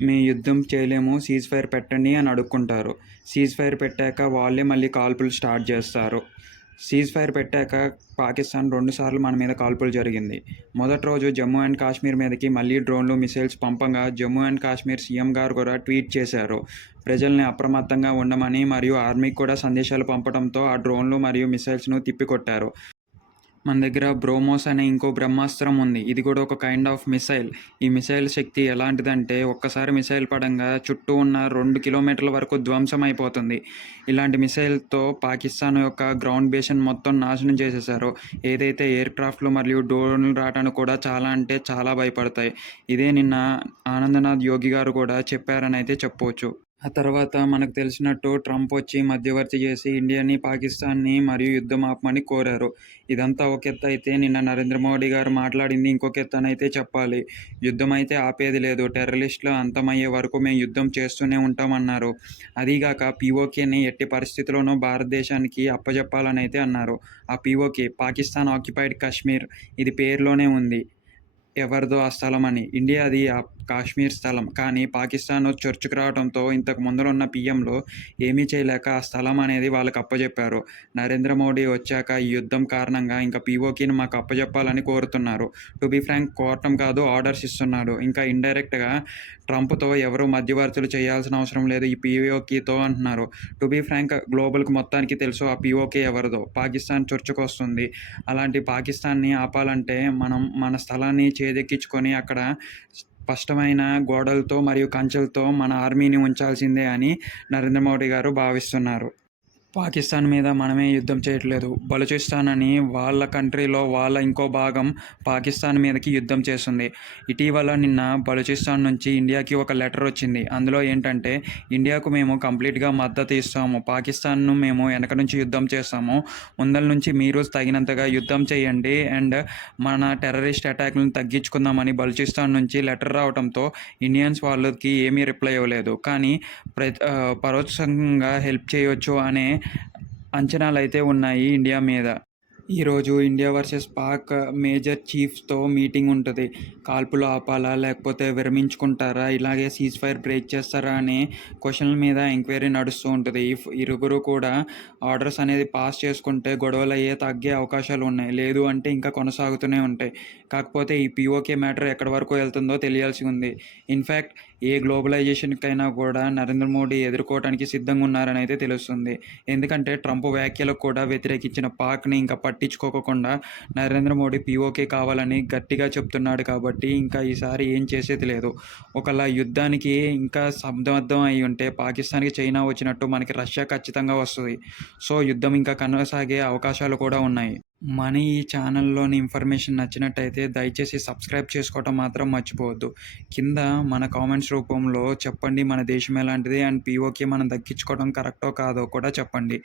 "మేము యుద్ధం చేయలేము. సీజ్ ఫైర్ పెట్టండి" అని అడుక్కుంటారు. సీజ్ ఫైర్ పెట్టాక వాళ్ళే మళ్ళీ కాల్పులు స్టార్ట్ చేస్తారు. సీజ్ ఫైర్ పెట్టాక పాకిస్తాన్ 2 సార్లు మన మీద కాల్పులు జరిగింది. మొదటి రోజు జమ్మూ అండ్ కాశ్మీర్ మీదకి మళ్ళీ డ్రోన్లు, మిసైల్స్ పంపంగా జమ్మూ అండ్ కాశ్మీర్ సీఎం గారు కూడా ట్వీట్ చేశారు. ప్రజల్ని అప్రమత్తంగా ఉండమని మరియు ఆర్మీకి కూడా సందేశాలు పంపడంతో ఆ డ్రోన్లు మరియు మిసైల్స్‌ను తిప్పికొట్టారు. మన దగ్గర బ్రోమోస్ అనే ఇంకో బ్రహ్మాస్త్రం ఉంది. ఇది కూడా ఒక కైండ్ ఆఫ్ మిసైల్. ఈ మిసైల్ శక్తి ఎలాంటిదంటే ఒక్కసారి మిసైల్ పడంగా చుట్టూ ఉన్న 2 కిలోమీటర్ల వరకు ధ్వంసం అయిపోతుంది. ఇలాంటి మిసైల్‌తో పాకిస్తాన్ యొక్క గ్రౌండ్ బేస్‌ని మొత్తం నాశనం చేసేశారు. ఏదైతే ఎయిర్ క్రాఫ్ట్‌లు మరియు డ్రోన్‌లు రావడానికి కూడా చాలా అంటే చాలా భయపడతాయి. ఇదే నిన్న ఆనందనాథ్ యోగి గారు కూడా చెప్పారని అయితే చెప్పవచ్చు. ఆ తర్వాత మనకు తెలిసినట్టు ట్రంప్ వచ్చి మధ్యవర్తి చేసి ఇండియాని, పాకిస్తాన్‌ని మరియు యుద్ధం ఆపమని కోరారు. ఇదంతా ఒక ఎత్తయితే నిన్న నరేంద్ర మోడీ గారు మాట్లాడింది ఇంకొక ఎత్తనైతే చెప్పాలి. యుద్ధం అయితే ఆపేది లేదు. టెర్రరిస్టులు అంతమయ్యే వరకు మేము యుద్ధం చేస్తూనే ఉంటామన్నారు. అదీగాక పీఓకేని ఎట్టి పరిస్థితిలోనూ భారతదేశానికి అప్పజెప్పాలనైతే అన్నారు. ఆ పీఓకే పాకిస్తాన్ ఆక్యుపైడ్ కశ్మీర్ ఇది పేరులోనే ఉంది. ఎవరిదో ఆ స్థలమని. ఇండియాది ఆ కాశ్మీర్ స్థలం. కానీ పాకిస్తాన్ చొచ్చుకు రావడంతో ఇంతకు ముందరున్న పీఎంలు ఏమీ చేయలేక ఆ స్థలం అనేది వాళ్ళకి అప్పజెప్పారు. నరేంద్ర మోడీ వచ్చాక ఈ యుద్ధం కారణంగా ఇంకా పీఓకేని మాకు అప్పజెప్పాలని కోరుతున్నారు. టు బీ ఫ్రాంక్ కోరటం కాదు ఆర్డర్స్ ఇస్తున్నాడు. ఇంకా ఇండైరెక్ట్‌గా ట్రంప్‌తో ఎవరు మధ్యవర్తులు చేయాల్సిన అవసరం లేదు ఈ పీఓకేతో అంటున్నారు. టు బీ ఫ్రాంక్ గ్లోబల్‌కి మొత్తానికి తెలుసు ఆ పీఓకే ఎవరిదో. పాకిస్తాన్ చొచ్చుకొస్తుంది. అలాంటి పాకిస్తాన్‌ని ఆపాలంటే మనం మన స్థలాన్ని చేజెక్కించుకొని అక్కడ స్పష్టమైన గోడలతో మరియు కంచెలతో మన ఆర్మీని ఉంచాల్సిందే అని నరేంద్ర మోడీ గారు భావిస్తున్నారు. పాకిస్తాన్ మీద మనమే యుద్ధం చేయట్లేదు. బలూచిస్తాన్ అని వాళ్ళ కంట్రీలో వాళ్ళ ఇంకో భాగం పాకిస్తాన్ మీదకి యుద్ధం చేస్తుంది. ఇటీవల నిన్న బలూచిస్తాన్ నుంచి ఇండియాకి ఒక లెటర్ వచ్చింది. అందులో ఏంటంటే ఇండియాకు మేము కంప్లీట్‌గా మద్దతు ఇస్తాము. పాకిస్తాన్‌ను మేము వెనక నుంచి యుద్ధం చేస్తాము. ముందల నుంచి మీరు తగినంతగా యుద్ధం చేయండి అండ్ మన టెర్రరిస్ట్ అటాక్‌లను తగ్గించుకుందామని బలూచిస్తాన్ నుంచి లెటర్ రావడంతో ఇండియన్స్ వాళ్ళకి ఏమీ రిప్లై ఇవ్వలేదు. కానీ పరోక్షంగా హెల్ప్ చేయొచ్చు అనే అంచనాలైతే ఉన్నాయి ఇండియా మీద. ఈరోజు ఇండియా వర్సెస్ పాక్ మేజర్ చీఫ్స్‌తో మీటింగ్ ఉంటది. కాల్పులు ఆపాలా? లేకపోతే విరమించుకుంటారా? ఇలాగే సీజ్ ఫైర్ బ్రేక్ చేస్తారా? అనే క్వెషన్‌ల మీద ఎంక్వైరీ నడుస్తూ ఉంటది. ఇరువురు కూడా ఆర్డర్స్ అనేది పాస్ చేసుకుంటే గొడవలయ్యే తగ్గే అవకాశాలు ఉన్నాయి. లేదు అంటే ఇంకా కొనసాగుతూనే ఉంటాయి. కాకపోతే ఈ పీఓకే మ్యాటర్ ఎక్కడి వరకు వెళ్తుందో తెలియాల్సి ఉంది. ఇన్‌ఫాక్ట్ ఏ గ్లోబలైజేషన్‌కైనా కూడా నరేంద్ర మోడీ ఎదుర్కోవటానికి సిద్ధంగా ఉన్నారని అయితే తెలుస్తుంది. ఎందుకంటే ట్రంప్ వ్యాఖ్యలకు కూడా వ్యతిరేకించిన పాక్‌ని ఇంకా పట్టించుకోకుండా నరేంద్ర మోడీ పీఓకే కావాలని గట్టిగా చెప్తున్నాడు కాబట్టి ఇంకా ఈసారి ఏం చేసేది లేదు. ఒకవేళ యుద్ధానికి ఇంకా సన్నద్ధం అయి ఉంటే పాకిస్తాన్‌కి చైనా వచ్చినట్టు మనకి రష్యా ఖచ్చితంగా వస్తది. సో యుద్ధం ఇంకా కొనసాగే అవకాశాలు కూడా ఉన్నాయి. మన ఈ ఛానల్లోని ఇన్ఫర్మేషన్ నచ్చినట్టయితే దయచేసి సబ్స్క్రైబ్ చేసుకోవటం మాత్రం మర్చిపోవద్దు. కింద మన కామెంట్స్ రూపంలో చెప్పండి మన దేశం ఎలాంటిది అండ్ పీఓకే మనం దక్కించుకోవడం కరెక్టో కాదో కూడా చెప్పండి.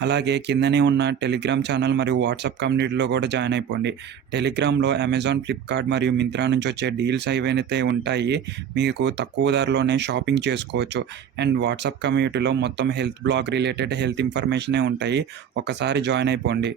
అలాగే కిందనే ఉన్న టెలిగ్రామ్ ఛానల్ మరియు వాట్సాప్ కమ్యూనిటీలో కూడా జాయిన్ అయిపోండి. టెలిగ్రామ్‌లో అమెజాన్, ఫ్లిప్‌కార్ట్ మరియు మింత్రా నుంచి వచ్చే డీల్స్ ఏవైతే ఉంటాయి మీకు తక్కువ ధరలోనే షాపింగ్ చేసుకోవచ్చు. అండ్ వాట్సాప్ కమ్యూనిటీలో మొత్తం హెల్త్ బ్లాగ్ రిలేటెడ్ హెల్త్ ఇన్ఫర్మేషనే ఉంటాయి. ఒక్కసారి జాయిన్ అయిపోండి.